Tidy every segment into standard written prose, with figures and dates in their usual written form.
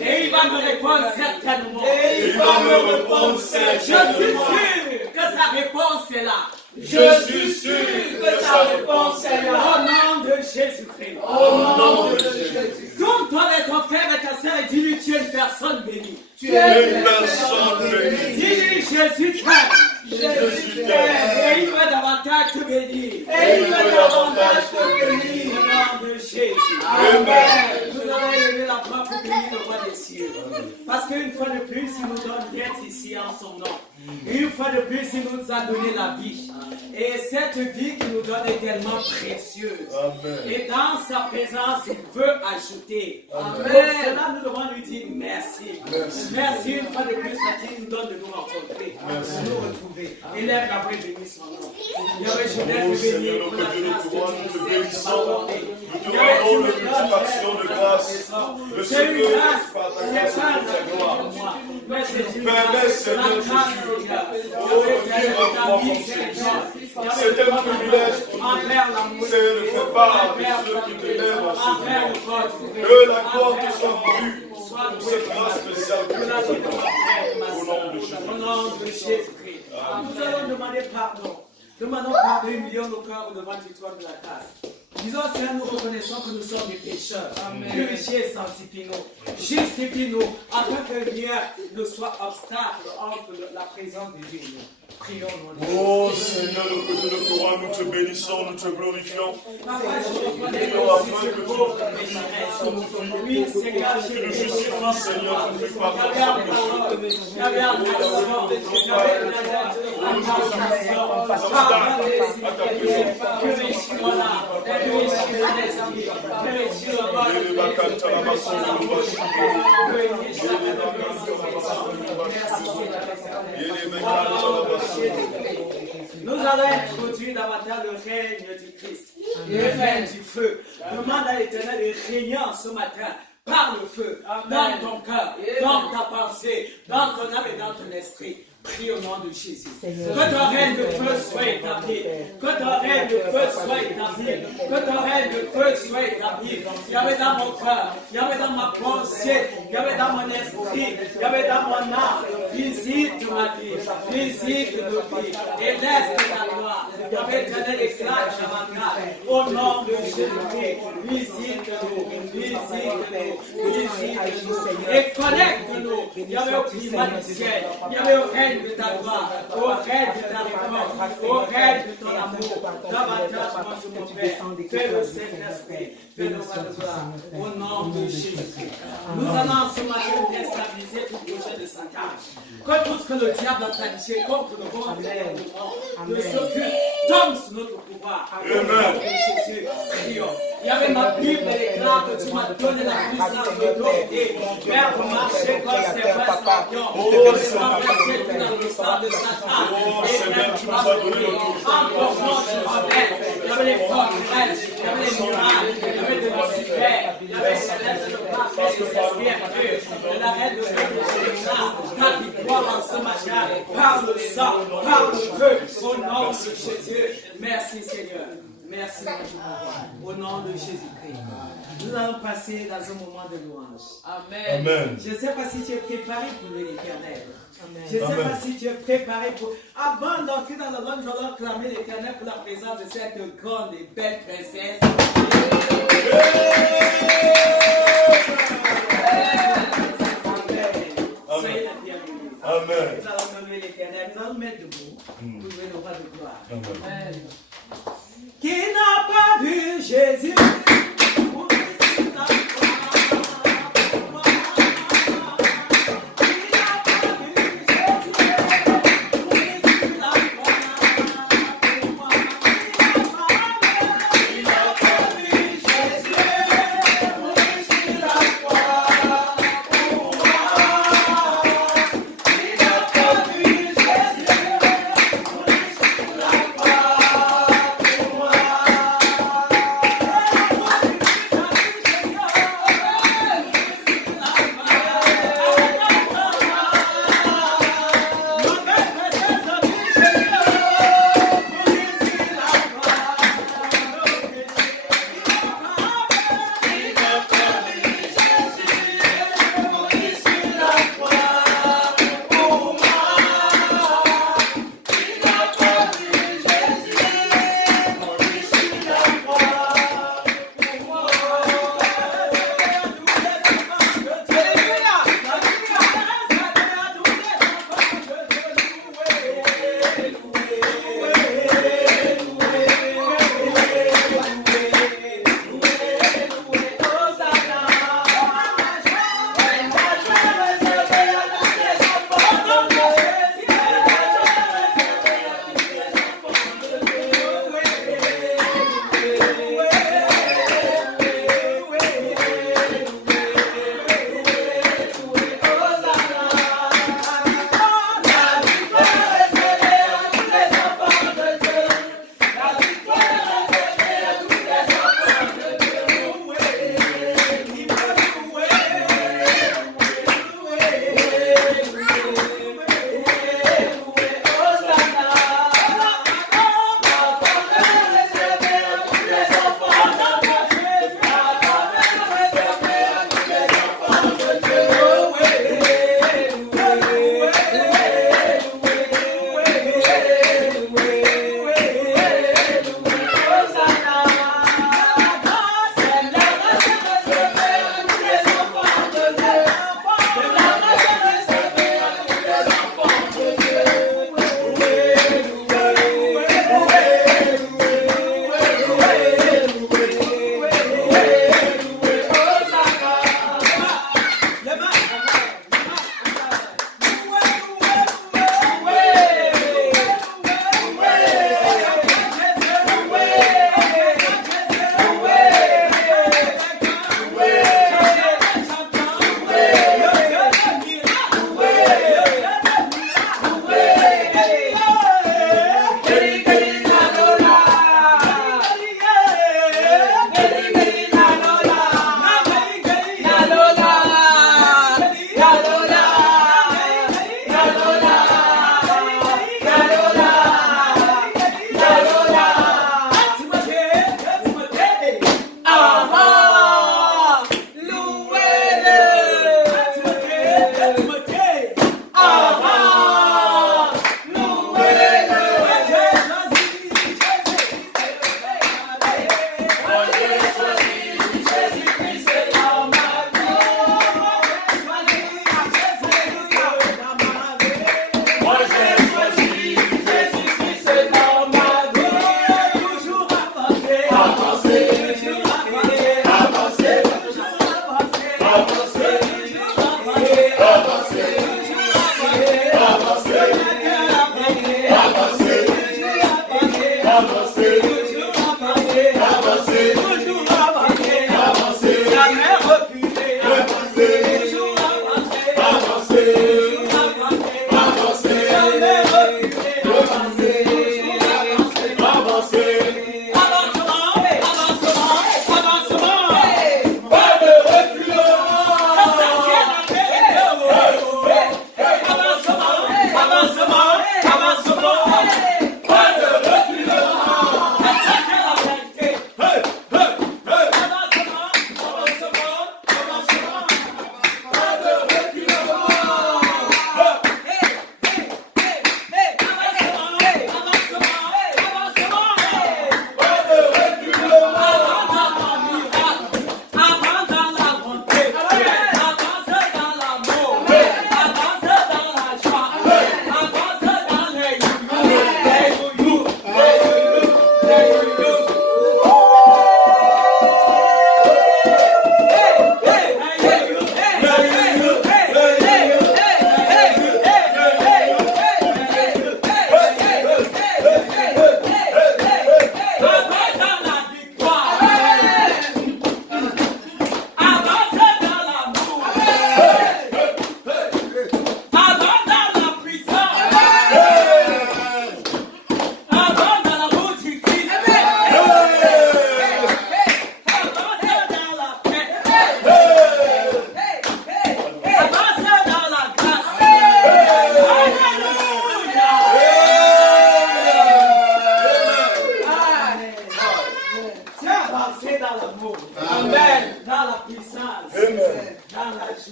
Et il va me répondre certainement. Je suis sûr que ta réponse est là. Au nom de Jésus-Christ. Au nom de Jésus. Comme toi et ton frère et ta soeur, dis-lui, tu es une personne bénie. Tu es une personne bénie. Dis-lui, Jésus t'aime. Jésus t'aime. Et il veut davantage te bénir. Et il veut davantage te bénir. Au nom de Jésus. Amen. Vous avez levé la voix pour bénir le roi des cieux. Parce qu'une fois de plus, il nous donne d'être ici en son nom. Et une fois de plus, il nous a donné la vie. Et cette vie qu'il nous donne est tellement précieuse. Amen. Et dans sa présence, il veut ajouter. Amen. Pour cela, nous devons lui dire merci. Merci une fois de plus parce qu'il nous donne de nous rencontrer, de nous retrouver. Élève la voix et bénis son nom. Yahweh, je voulais te bénir pour la grâce que tu nous accordée. Nous te rendons une satisfaction de grâce. Le C'est une Seigneur grâce, par ta c'est grâce pas et ta gloire. moi. Mais c'est une Permets, grâce, Seigneur la grâce, Jésus. Seigneur. Oh, Dieu, vraiment comme c'est un privilège pour nous, c'est de faire part de ceux qui te lèvent en ce moment. Que la gloire te soit rendue pour cette grâce spéciale que tu nous accordes. Au nom de Jésus. Au nom de Jésus-Christ. Nous allons demander pardon. Demandons pardon, humilions nos cœurs devant le trône de la grâce. Disons, Seigneur, nous reconnaissons que nous sommes des pécheurs. Purifiez et sanctifie-nous. Justifie-nous, afin que rien ne soit obstacle entre la présence de Dieu. Prions, mon Dieu. Oh Seigneur, le côté de couronne, nous te bénissons, nous te glorifions. Papa, je reconnais que Afin je que suis tu pauvre pécheresse. Oui, Seigneur, tu nous justifies, Seigneur, tu ne fais pas j'avais un parole, j'avais un action, j'avais une intention. Pardonnez-moi, purifie-moi là, purifie-moi les amis, purifie-moi. Nous allons introduire davantage le règne du Christ, le règne du feu. Demande à l'Éternel de régner ce matin par le feu, dans ton cœur, dans ta pensée, dans ton âme et dans ton esprit. Prie au nom de Jésus. Que ton règne de feu soit établi. Que ton règne de feu soit établi. Que ton règne de feu soit établi. Il y avait dans mon cœur, il y avait dans ma pensée, il y avait dans mon esprit, il y avait dans mon âme. Visite ma vie, visite nos vies. Et laisse ta gloire. Il y avait éternel éclat dans ma carte. Au nom de Jésus-Christ, visite-nous, visite-nous, visite-nous. Et connecte-nous. Il y avait au climat du ciel. Il y avait au règne de ta gloire, au règne de ta réponse, au règne de ton amour. Davantage, moi, je mon Père, fais le Saint-Esprit, fais le roi de gloire, au nom de Jésus-Christ. Nous allons ce matin déstabiliser tout projet de Satan. Que tout ce que le diable a planifié contre le bon gouvernement ne s'occupe, tombe sous notre pouvoir. Au nom de Jésus, prions. Il y avait ma Bible, elle déclare que tu m'as donné la puissance de l'autorité. Faire marcher comme ces scorpions. Renverser tout dans le sang de Satan. Seigneur, tu nous as donné l'autorité. Il y avait les forteresses, il y avait les murailles, il y avait de Lucifer, il y avait céleste de place, et les esprits impurs, de la reine de Jésus, ta victoire en ce matin, par le sang, par le feu, au nom de Jésus. Merci Seigneur. Merci au nom de Jésus-Christ. Nous allons passer dans un moment de louange. Amen. Amen. Je ne sais pas si tu es préparé pour l'Éternel. Je ne sais pas si tu es préparé pour... Avant d'entrer dans le monde, nous allons clamer l'Éternel pour la présence de cette grande et belle princesse. Soyez la bienvenue. Amen. Nous allons nommer l'Éternel. Nous allons nous mettre debout pour louer le roi de gloire. Amen. Qui n'a pas vu Jésus?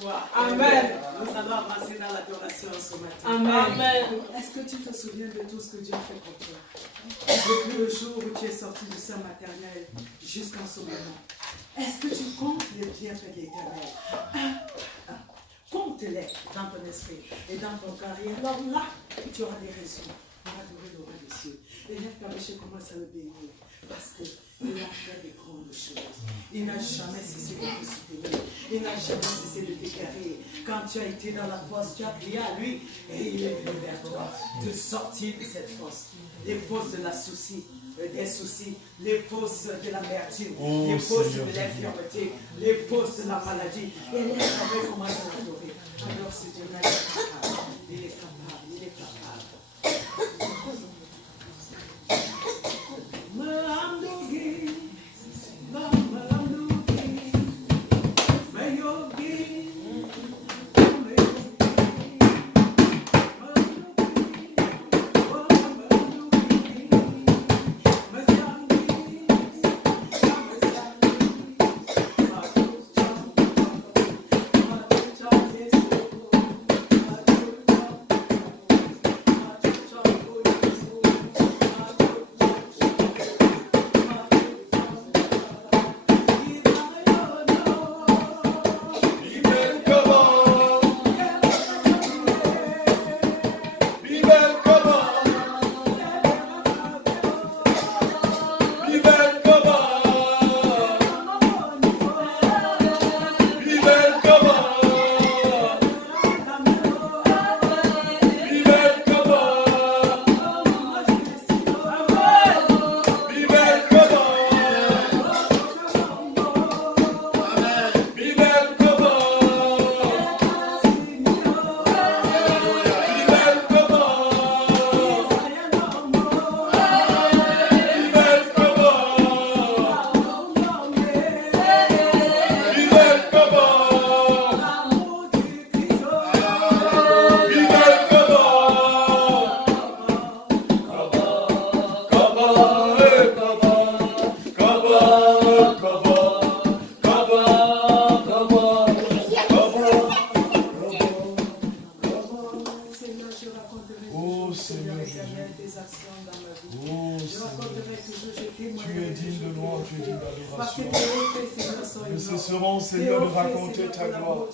toi. Amen. Nous allons avancer dans l'adoration ce matin. Amen. Est-ce que tu te souviens de tout ce que Dieu a fait pour toi? Depuis le jour où tu es sorti du sein maternel jusqu'en ce moment. Est-ce que tu comptes les bienfaits de l'Éternel? Compte-les dans ton esprit et dans ton cœur. Et alors là, tu auras des raisons pour adorer le roi des cieux. Et lève ta bouche et commence à le bénir. Parce qu'il a fait des grandes choses. Il n'a jamais cessé de te soutenir. Il n'a jamais cessé de te carrer. Quand tu as été dans la fosse, tu as crié à lui et il est venu vers toi de sortir de cette fosse. Les fosses de la souci, des soucis, les fosses de l'amertume, les fosses de l'infirmité, les fosses de la maladie. Et les gens commencent à l'adorer. Alors c'est Dieu qui est capable. Il est capable. Il est capable. Seigneur, de raconter ta gloire.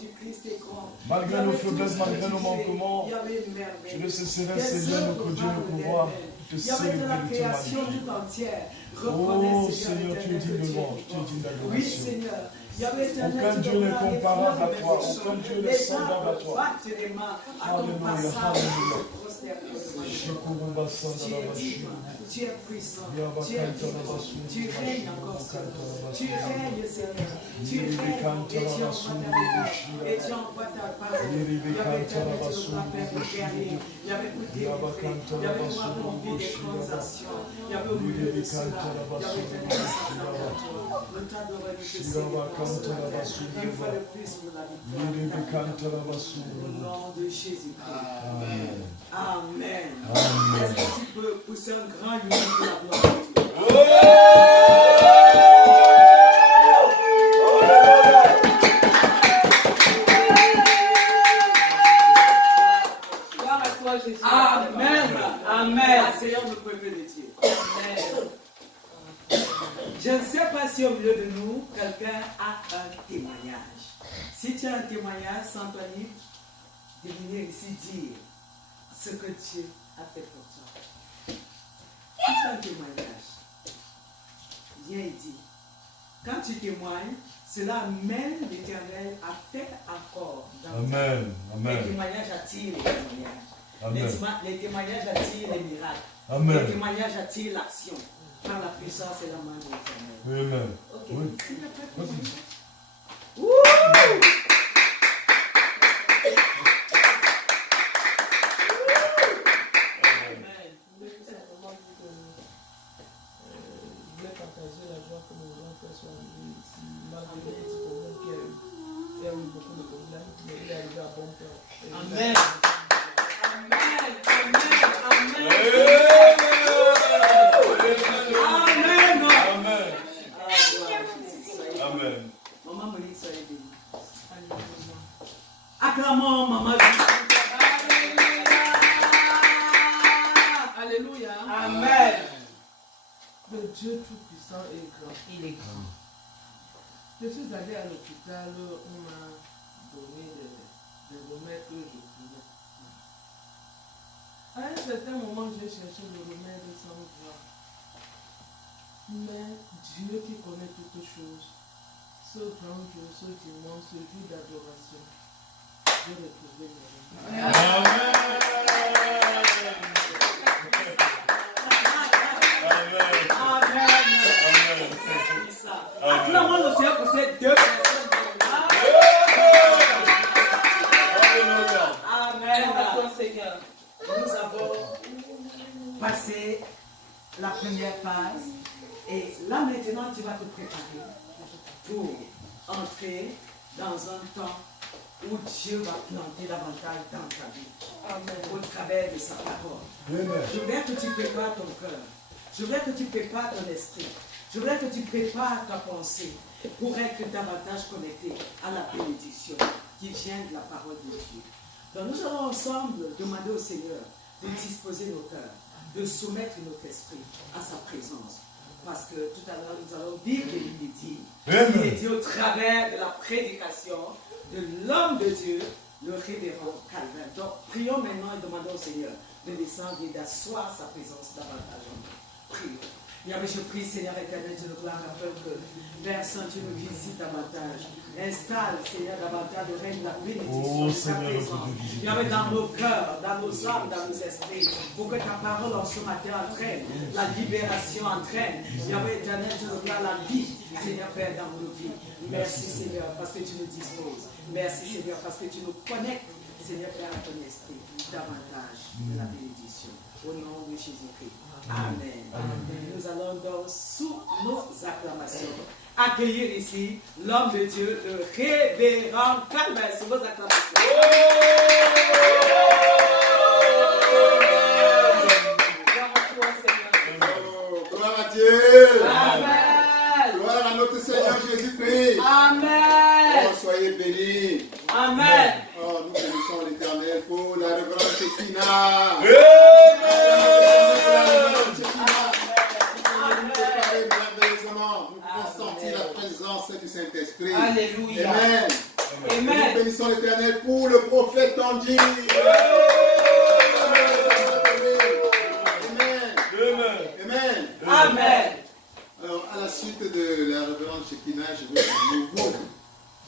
Malgré nos faiblesses, malgré nos manquements, je ne cesserai, Seigneur, de produire le pouvoir de célébrer de ton majesté. Oh Seigneur, tu es digne de louange, tu es digne d'adoration. Aucun Dieu n'est comparable à toi, aucun Dieu n'est semblable à toi. Alléluia, alléluia. Tu es puissant, tu es vivant, tu règnes encore Seigneur, tu règnes Seigneur, tu règnes et tu envoies ta parole. Il y avait tellement de rappels de guerrier, il y avait pour délivrer, il y avait pour accomplir des transactions, il y avait au milieu de cela, il y avait tellement de s'attendre à toi. Nous t'adorons, nous te célébrons ce matin, une fois de plus pour la victoire. Au nom de Jésus-Christ. Amen. Amen. Est-ce que tu peux pousser un grand louange pour la gloire de Dieu? Gloire à toi, Jésus. Amen. Amen. Seigneur, le peuple de Dieu. Amen. Je ne sais pas si au milieu de nous, quelqu'un a un témoignage. Si tu as un témoignage, Santoni, de venir ici dire ce que Dieu a fait pour toi. Si tu as un témoignage, viens et dis. Quand tu témoignes, cela amène l'Éternel à faire encore dans Amen. Amen. Les témoignages attirent les témoignages. Amen. Les témoignages attirent les miracles. Amen. Les témoignages attirent l'action. Par la puissance et la main de l'Éternel. Amen. Ok. Oui. Wouh! Amen. Acclamons Maman Alléluia. Amen. Le Dieu Tout-Puissant est grand. Il est grand. Je suis allé à l'hôpital, on m'a donné des remèdes que je prenais. À un certain moment, j'ai cherché le remède sans voir. Mais Dieu qui connaît toutes choses, ce grand jour, ce dimanche, ce jour d'adoration, j'ai retrouvé le remède. Acclamons le Seigneur pour ces deux personnes. Amen. Seigneur. Nous avons passé la première phase et là maintenant tu vas te préparer pour entrer dans un temps où Dieu va planter davantage dans ta vie. Amen. Au travers de sa parole. Amen. Je voudrais que tu prépares ton cœur. Je voudrais que tu prépares ton esprit. Je voudrais que tu prépares ta pensée pour être davantage connecté à la bénédiction qui vient de la parole de Dieu. Donc nous allons ensemble demander au Seigneur de disposer nos cœurs, de soumettre notre esprit à sa présence. Parce que tout à l'heure, nous allons vivre l'inédit au travers de la prédication de l'homme de Dieu, le révérend Calvin. Donc prions maintenant et demandons au Seigneur de descendre et d'asseoir sa présence davantage en nous. Prions. Yahweh, je prie, Seigneur éternel, de nous gloire, afin que Père Saint, tu nous visites davantage. Installe, Seigneur, davantage le règne de la bénédiction de ta présence. Yahweh, dans nos cœurs, dans nos âmes, dans nos esprits, pour que ta parole en ce matin entraîne, la libération entraîne. Yahweh éternel, tu nous gloire, la vie, Seigneur Père, dans nos vies. Merci, Seigneur, parce que tu nous disposes. Merci, Seigneur, parce que tu nous connectes, Seigneur Père, à ton esprit, davantage de la bénédiction. Au nom de Jésus-Christ. Amen. Amen. Nous allons donc, sous nos acclamations, accueillir ici l'homme de Dieu, le révérend Calvin, sous vos acclamations. Gloire à Dieu. Amen. Gloire à notre Seigneur Jésus-Christ. Amen. Oh, soyez bénis. Amen. Oh, nous bénissons l'Éternel pour la révérence Shekinah. Nous pouvons sentir la présence du Saint-Esprit. Alléluia. Amen. Amen. Nous bénissons l'Éternel pour le prophète Tangi. Amen. Amen. Amen. Alors, à la suite de la révérence Shekinah, je veux de nouveau,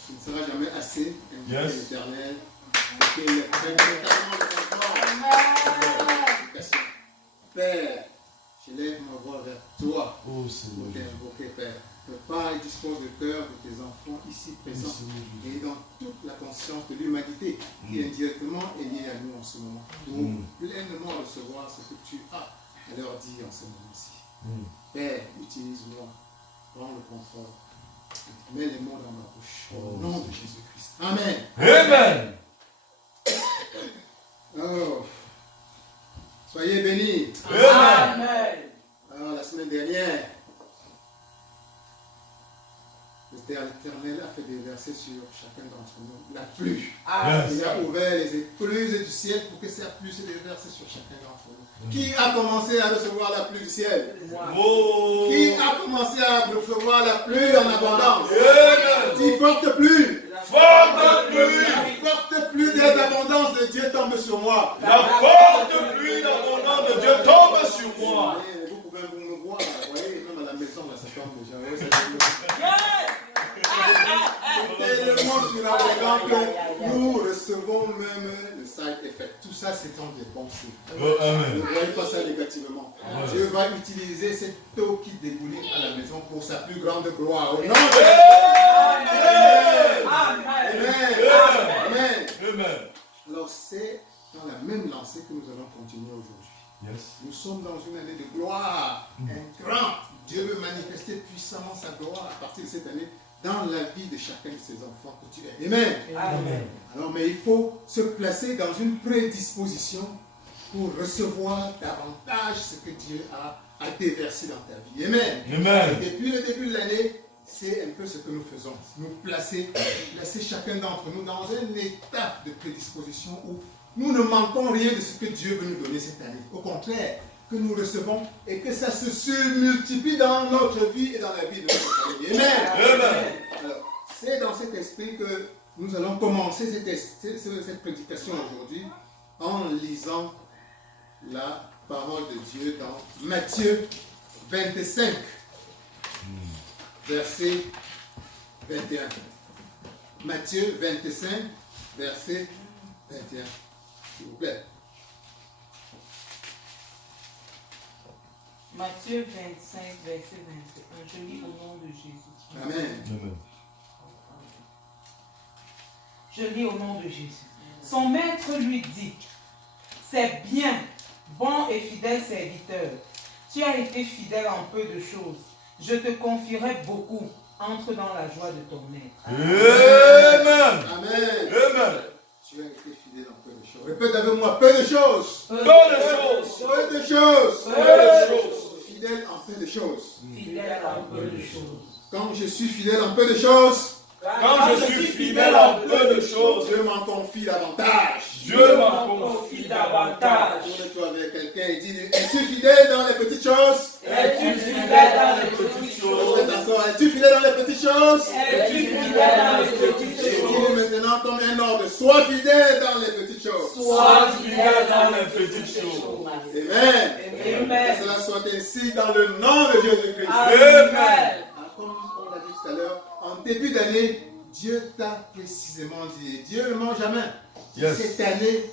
ce ne sera jamais assez, inviter l'Éternel, et qu'il prenne totalement le contrôle. Père, je lève ma voix vers toi pour t'invoquer, Père. Prépare et dispose le cœur de tes enfants ici présents et dans toute la conscience de l'humanité qui indirectement est liée à nous en ce moment, pour pleinement recevoir ce que tu as à leur dire en ce moment-ci. Père, utilise-moi, prends le contrôle, mets les mots dans ma bouche, au nom de Jésus-Christ. Amen. Amen. Oh. Soyez bénis. Amen. Alors, la semaine dernière, l'Éternel a fait déverser sur chacun d'entre nous la pluie. Il a ouvert les écluses du ciel pour que cette pluie se déverse sur chacun d'entre nous. Qui a commencé à recevoir la pluie du ciel? Qui a commencé à recevoir la pluie en abondance? Dis forte pluie. Forte pluie. La forte pluie des abondances de Dieu tombe sur moi. La forte pluie d'abondance de Dieu tombe sur moi. Vous pouvez me voir, vous voyez, même à la maison, là, ça tombe déjà. Tellement surabondant que nous recevons même le side effect. Tout ça, c'est dans des bonnes choses. Ne voyez pas ça négativement. Dieu va utiliser cette eau qui débouline à la maison pour sa plus grande gloire. Au nom de Jésus. Amen. Alors, c'est dans la même lancée que nous allons continuer aujourd'hui. Nous sommes dans une année de gloire. Un grand Dieu veut manifester puissamment sa gloire à partir de cette année dans la vie de chacun de ses enfants que tu es. Amen. Alors, mais il faut se placer dans une prédisposition pour recevoir davantage ce que Dieu a déversé dans ta vie. Amen. Et depuis le début de l'année, c'est un peu ce que nous faisons. Nous placer chacun d'entre nous dans un état de prédisposition où nous ne manquons rien de ce que Dieu veut nous donner cette année. Au contraire, que nous recevons et que ça se surmultiplie dans notre vie et dans la vie de notre famille. Amen. Amen. Alors, c'est dans cet esprit que nous allons commencer cette prédication aujourd'hui en lisant la parole de Dieu dans Matthieu 25, verset 21. Matthieu 25, verset 21. S'il vous plaît. Matthieu 25, verset 21. Je lis au nom de Jésus. Amen. Je lis au nom de Jésus. Son maître lui dit, c'est bien, bon et fidèle serviteur. Tu as été fidèle en peu de choses. Je te confierai beaucoup. Entre dans la joie de ton maître. Amen. Amen. Amen. Tu as été fidèle en peu de choses. Répète avec moi, peu de choses. Peu de choses. Peu de choses. Peu de choses. Fidèle en peu de choses. Fidèle en peu de choses. Quand je suis fidèle en peu de choses, Quand je suis fidèle en peu de choses, Dieu m'en confie davantage. Dieu m'en confie davantage. Tourne-toi avec quelqu'un et dis, es-tu fidèle dans les petites choses? Es-tu fidèle dans les petites choses? D'accord, es-tu fidèle dans les petites choses? Es-tu fidèle dans les petites Et choses? dis maintenant comme un ordre, sois fidèle dans les petites choses. Sois Fidèle dans les petites choses. Amen. Amen. Que cela soit ainsi dans le nom de Jésus-Christ. Amen. Comme on l'a dit tout à l'heure, en début d'année, Dieu t'a précisément dit, Dieu ne ment jamais. Yes. Cette année,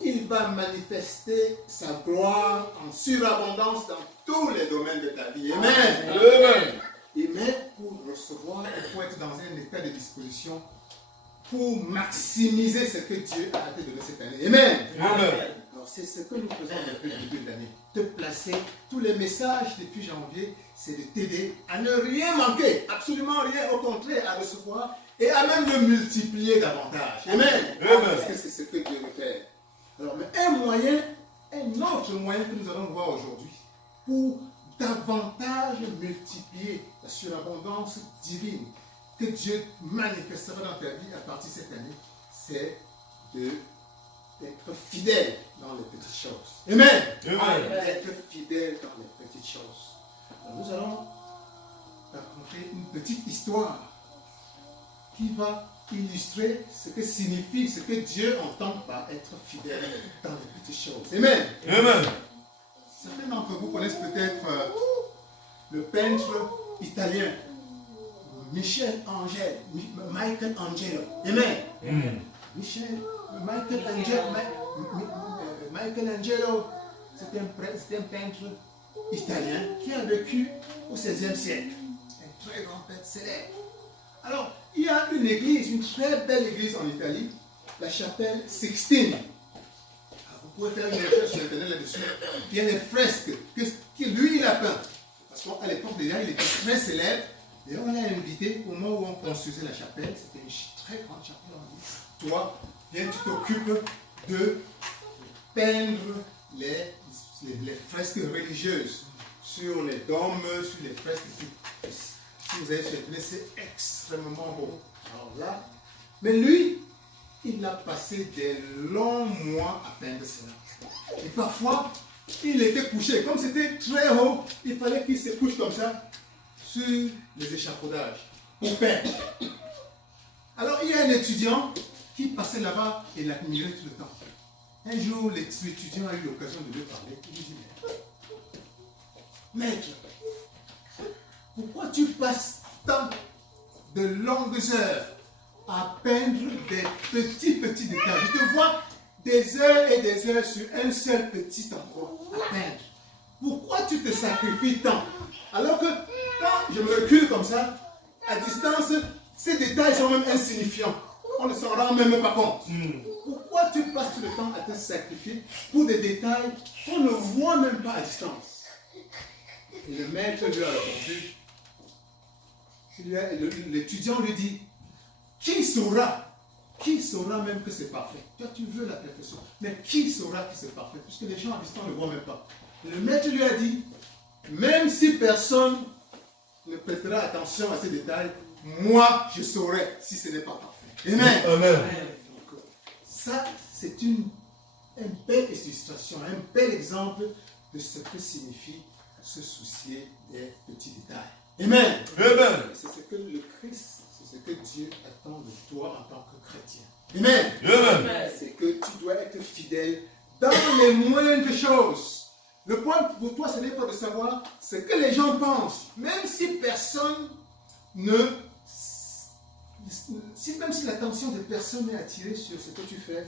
il va manifester sa gloire en surabondance dans tous les domaines de ta vie. Amen. Amen. Mais pour recevoir, il faut être dans un état de disposition pour maximiser ce que Dieu a te donné cette année. Amen. Amen. Alors c'est ce que nous faisons depuis le début de l'année. Te placer, tous les messages depuis janvier, c'est de t'aider à ne rien manquer, absolument rien, au contraire, à recevoir et à même le multiplier davantage. Amen. Amen. Parce que c'est ce que Dieu veut faire. Alors, mais un autre moyen que nous allons voir aujourd'hui pour davantage multiplier la surabondance divine que Dieu manifestera dans ta vie à partir de cette année, c'est d'être fidèle dans les petites choses. Amen. Amen. D'être fidèle dans les petites choses. Alors, nous allons raconter une petite histoire qui va illustrer ce que signifie, ce que Dieu entend par être fidèle dans les petites choses. Amen. Amen. Certains d'entre vous connaissent peut-être le peintre italien Michael Angelo. Amen. Michael Angelo, c'est un peintre italien qui a vécu au XVIe siècle. Un très grand peintre célèbre. Alors, il y a une église, une très belle église en Italie, la chapelle Sixtine. Alors, vous pouvez faire une recherche sur Internet là-dessus. Il y a des fresques que lui, il a peint. Parce qu'à l'époque déjà, il était très célèbre. Et on l'a invité au moment où on construisait la chapelle. C'était une très grande chapelle. On dit, toi, viens, tu t'occupes de peindre les fresques religieuses sur les dômes, sur les fresques. Si vous avez sur Internet, c'est extrêmement beau. Alors là, mais lui, il a passé des longs mois à peindre cela. Et parfois, il était couché. Comme c'était très haut, il fallait qu'il se couche comme ça sur les échafaudages pour peindre. Alors, il y a un étudiant qui passait là-bas et l'admirait tout le temps. Un jour, l'étudiant a eu l'occasion de lui parler. Il lui dit, maître, pourquoi tu passes tant de longues heures à peindre des petits détails? Je te vois des heures et des heures sur un seul petit endroit à peindre. Pourquoi tu te sacrifies tant? Alors que quand je me recule comme ça, à distance, ces détails sont même insignifiants. On ne s'en rend même pas compte. Pourquoi tu passes tout le temps à te sacrifier pour des détails qu'on ne voit même pas à distance? Et le maître lui a répondu. L'étudiant lui dit, qui saura même que c'est parfait? Toi, tu veux la perfection, mais qui saura que c'est parfait? Puisque les gens à distance ne voient même pas. Et le maître lui a dit, même si personne ne prêtera attention à ces détails, moi, je saurai si ce n'est pas parfait. Amen. Amen. Ça, c'est une belle illustration, un bel exemple de ce que signifie se soucier des petits détails. Amen. Amen. C'est ce que le Christ, c'est ce que Dieu attend de toi en tant que chrétien. Amen. Amen. C'est que tu dois être fidèle dans les moindres choses. Le point pour toi, ce n'est pas de savoir ce que les gens pensent. Même si personne même si l'attention de personne n'est attirée sur ce que tu fais,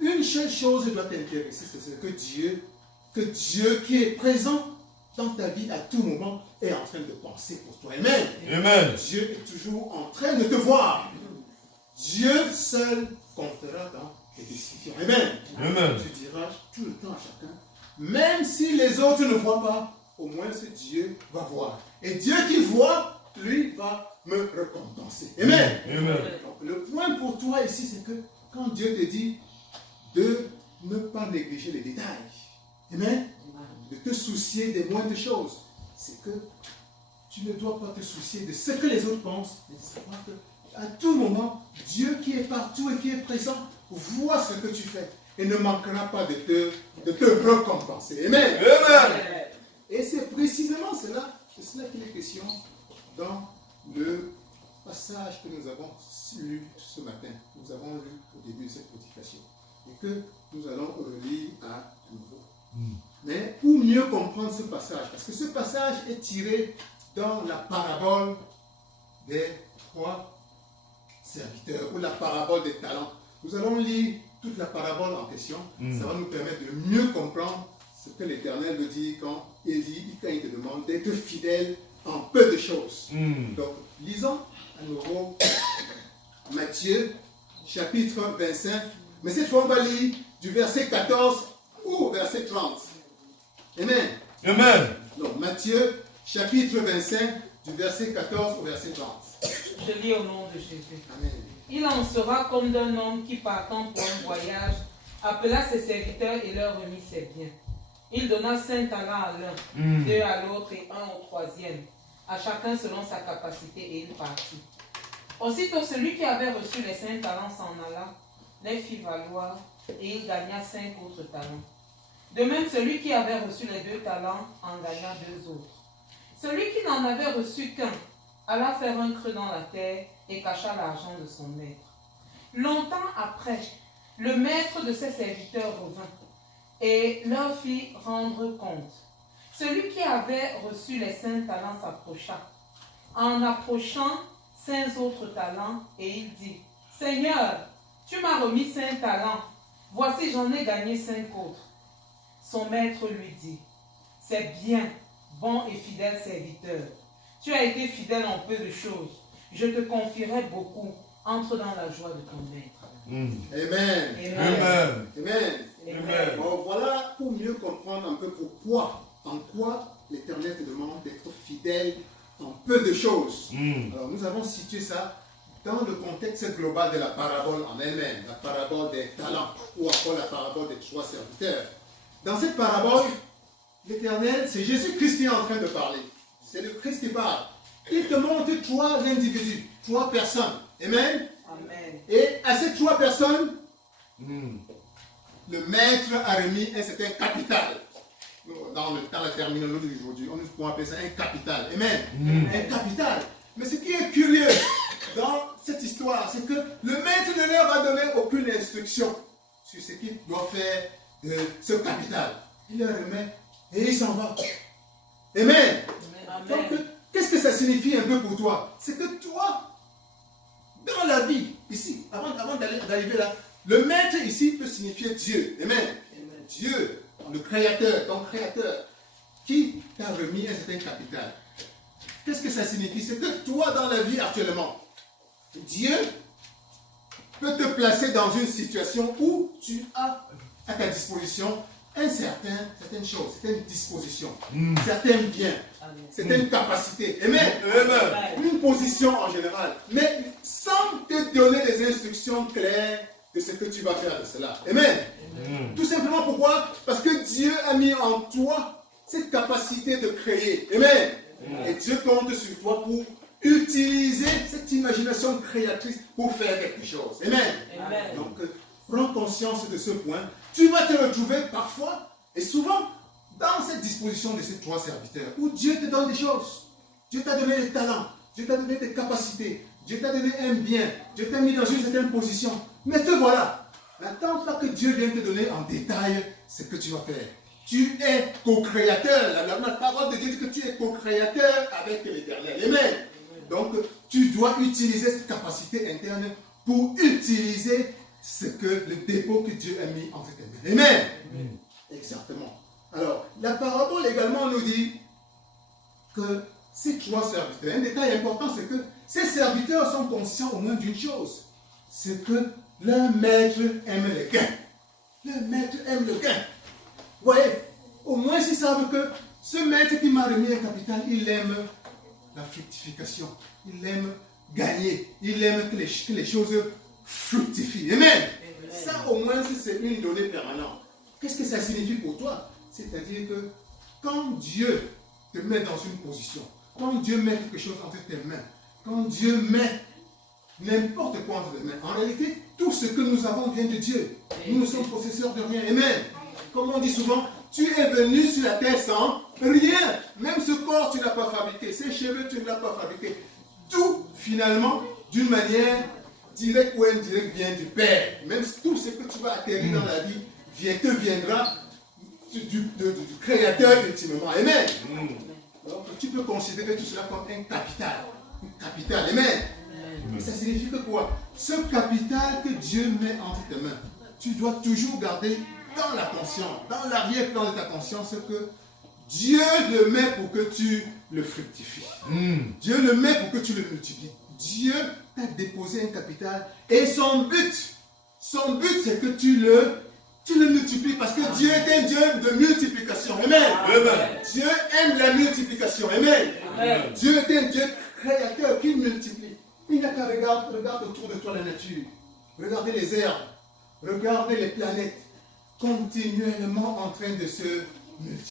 une seule chose doit t'intéresser, c'est que Dieu qui est présent dans ta vie à tout moment est en train de penser pour toi. Amen. Amen. Dieu est toujours en train de te voir. Dieu seul comptera dans tes décisions. Amen. Amen. Tu diras tout le temps à chacun, même si les autres ne voient pas, au moins ce Dieu va voir. Et Dieu qui voit, lui, va me récompenser. Amen. Amen. Donc, le point pour toi ici, c'est que quand Dieu te dit de ne pas négliger les détails, amen, de te soucier des moindres choses, c'est que tu ne dois pas te soucier de ce que les autres pensent, mais de savoir qu'à tout moment, Dieu qui est partout et qui est présent voit ce que tu fais et ne manquera pas de te récompenser. Amen. Amen. Et c'est précisément cela qu'il est question dans le passage que nous avons lu ce matin. Nous avons lu au début de cette prédication et que nous allons relire à nouveau. Mais pour mieux comprendre ce passage, parce que ce passage est tiré dans la parabole des 3 serviteurs ou la parabole des talents. Nous allons lire toute la parabole en question. Ça va nous permettre de mieux comprendre ce que l'Éternel veut dire quand il te demande d'être fidèle en peu de choses. Donc, lisons à nouveau Matthieu, chapitre 25. Mais cette fois, on va lire du verset 14 au verset 30. Amen. Amen. Donc, Matthieu, chapitre 25, du verset 14 au verset 30. Je lis au nom de Jésus. Amen. Il en sera comme d'un homme qui, partant pour un voyage, appela ses serviteurs et leur remit ses biens. Il donna 5 talents à l'un, 2 à l'autre et 1 au troisième, à chacun selon sa capacité, et il partit. Aussitôt, celui qui avait reçu les 5 talents s'en alla, les fit valoir, et il gagna 5 autres talents. De même, celui qui avait reçu les 2 talents en gagna 2 autres. Celui qui n'en avait reçu qu'un alla faire un creux dans la terre et cacha l'argent de son maître. Longtemps après, le maître de ses serviteurs revint et leur fit rendre compte. Celui qui avait reçu les 5 talents s'approcha. En approchant 5 autres talents, et il dit, « Seigneur, tu m'as remis 5 talents. Voici, j'en ai gagné 5 autres. » Son maître lui dit, « C'est bien, bon et fidèle serviteur. Tu as été fidèle en peu de choses. Je te confierai beaucoup. Entre dans la joie de ton maître. » Amen. Amen. Amen. Amen. Bon, voilà pour mieux comprendre un peu pourquoi, en quoi l'Éternel te demande d'être fidèle en peu de choses. Alors nous avons situé ça dans le contexte global de la parabole en elle-même, la parabole des talents ou encore la parabole des 3 serviteurs. Dans cette parabole, l'Éternel, c'est Jésus-Christ qui est en train de parler. C'est le Christ qui parle. Il te montre 3 individus, 3 personnes. Amen. Amen. Et à ces 3 personnes, le maître a remis un certain capital. Dans la terminologie d'aujourd'hui, on peut appeler ça un capital. Amen. Un capital. Mais ce qui est curieux dans cette histoire, c'est que le maître ne leur a donné aucune instruction sur ce qu'il doit faire de ce capital. Il leur remet et il s'en va. Amen. Donc, qu'est-ce que ça signifie un peu pour toi? C'est que toi, dans la vie, ici, avant d'arriver là, le maître ici peut signifier Dieu. Amen. Dieu, le créateur, ton créateur, qui t'a remis un certain capital. Qu'est-ce que ça signifie? C'est que toi, dans la vie actuellement, Dieu peut te placer dans une situation où tu as à ta disposition certaines choses, certaines dispositions, certains biens, certaines capacités. Amen. Une position en général, mais sans te donner des instructions claires de ce que tu vas faire de cela. Amen. Tout simplement pourquoi? Parce que Dieu a mis en toi cette capacité de créer. Amen. Et Dieu compte sur toi pour utiliser cette imagination créatrice pour faire quelque chose. Amen. Amen. Donc, prends conscience de ce point. Tu vas te retrouver parfois et souvent dans cette disposition de ces trois serviteurs où Dieu te donne des choses. Dieu t'a donné des talents, Dieu t'a donné des capacités, Dieu t'a donné un bien, Dieu t'a mis dans une certaine position. Mais te voilà. N'attends pas que Dieu vienne te donner en détail ce que tu vas faire. Tu es co-créateur. La parole de Dieu dit que tu es co-créateur avec l'Éternel. Amen. Donc, tu dois utiliser cette capacité interne pour utiliser le dépôt que Dieu a mis en tes mains. Amen. Exactement. Alors, la parabole également nous dit que ces trois serviteurs, un détail important, c'est que ces serviteurs sont conscients au moins d'une chose, c'est que leur maître aime le gain. Leur maître aime le gain. Vous voyez, au moins ils savent que ce maître qui m'a remis un capital, il aime la fructification, il aime gagner, il aime que les choses fructifient. Amen. Ça au moins c'est une donnée permanente. Qu'est-ce que ça signifie pour toi? C'est-à-dire que quand Dieu te met dans une position, quand Dieu met quelque chose entre tes mains, quand Dieu met n'importe quoi entre tes mains, en réalité, tout ce que nous avons vient de Dieu. Nous ne sommes possesseurs de rien. Amen. Comme on dit souvent, tu es venu sur la terre sans rien. Même ce corps, tu ne l'as pas fabriqué. Ces cheveux, tu ne l'as pas fabriqué. Tout, finalement, d'une manière directe ou indirecte, vient du Père. Même tout ce que tu vas acquérir dans la vie te viendra du Créateur ultimement. Amen. Donc, tu peux considérer tout cela comme un capital. Un capital. Amen. Et ça signifie que quoi? Ce capital que Dieu met entre tes mains, tu dois toujours garder dans la conscience, dans l'arrière-plan de ta conscience, que Dieu le met pour que tu le fructifies. Dieu le met pour que tu le multiplies. Dieu t'a déposé un capital et son but c'est que tu le multiplies parce que Dieu est un Dieu de multiplication. Amen. Dieu aime la multiplication. Amen. Dieu est un Dieu créateur qui multiplie. Il n'a qu'à regarder autour de toi la nature. Regardez les herbes. Regardez les planètes continuellement en train de se multiplier.